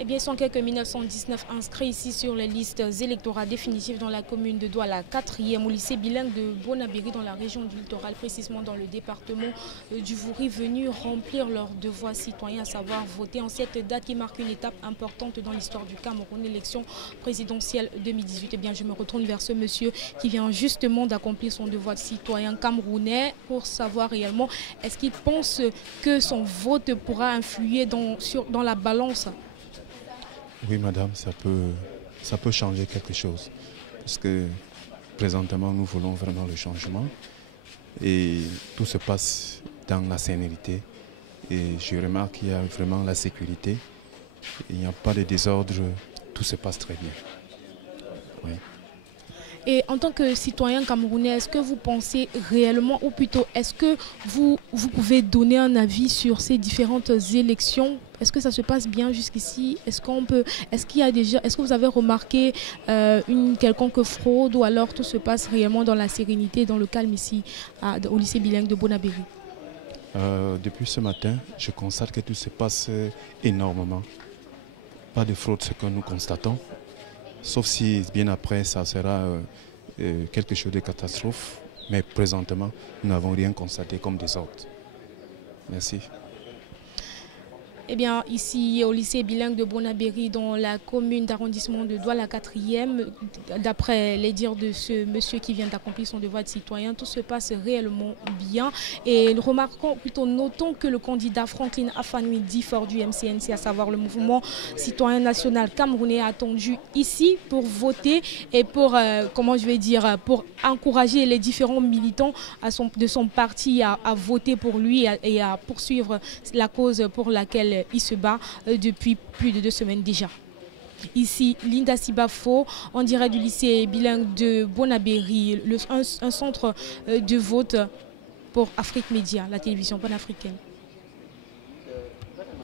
Eh bien, ils sont quelques 1919 inscrits ici sur les listes électorales définitives dans la commune de Douala, 4e au lycée bilingue de Bonabéry dans la région du littoral, précisément dans le département du Vouri, venus remplir leur devoir citoyen, à savoir voter en cette date qui marque une étape importante dans l'histoire du Cameroun, l'élection présidentielle 2018. Eh bien, je me retourne vers ce monsieur qui vient justement d'accomplir son devoir citoyen camerounais pour savoir réellement est-ce qu'il pense que son vote pourra influer dans la balance. Oui, madame, ça peut changer quelque chose. Parce que présentement, nous voulons vraiment le changement. Et tout se passe dans la sérénité. Et je remarque qu'il y a vraiment la sécurité. Il n'y a pas de désordre. Tout se passe très bien. Oui. Et en tant que citoyen camerounais, est-ce que vous pensez réellement, ou plutôt est-ce que vous pouvez donner un avis sur ces différentes élections? Est-ce que ça se passe bien jusqu'ici? Est-ce que vous avez remarqué une quelconque fraude, ou alors tout se passe réellement dans la sérénité, dans le calme ici au lycée bilingue de Bonabéry? Depuis ce matin, je constate que tout se passe énormément. Pas de fraude, ce que nous constatons. Sauf si bien après, ça sera quelque chose de catastrophe. Mais présentement, nous n'avons rien constaté comme désordre. Merci. Eh bien, ici, au lycée bilingue de Bonabéry, dans la commune d'arrondissement de Douala, 4e, d'après les dires de ce monsieur qui vient d'accomplir son devoir de citoyen, tout se passe réellement bien. Et notons que le candidat Franklin Afanoui Diffor du MCNC, à savoir le mouvement citoyen national camerounais, est attendu ici pour voter et pour, pour encourager les différents militants de son parti à voter pour lui et à poursuivre la cause pour laquelle il se bat depuis plus de 2 semaines déjà. Ici, Linda Sibafo, en direct du lycée bilingue de Bonabéry, un centre de vote pour Afrique Média, la télévision panafricaine.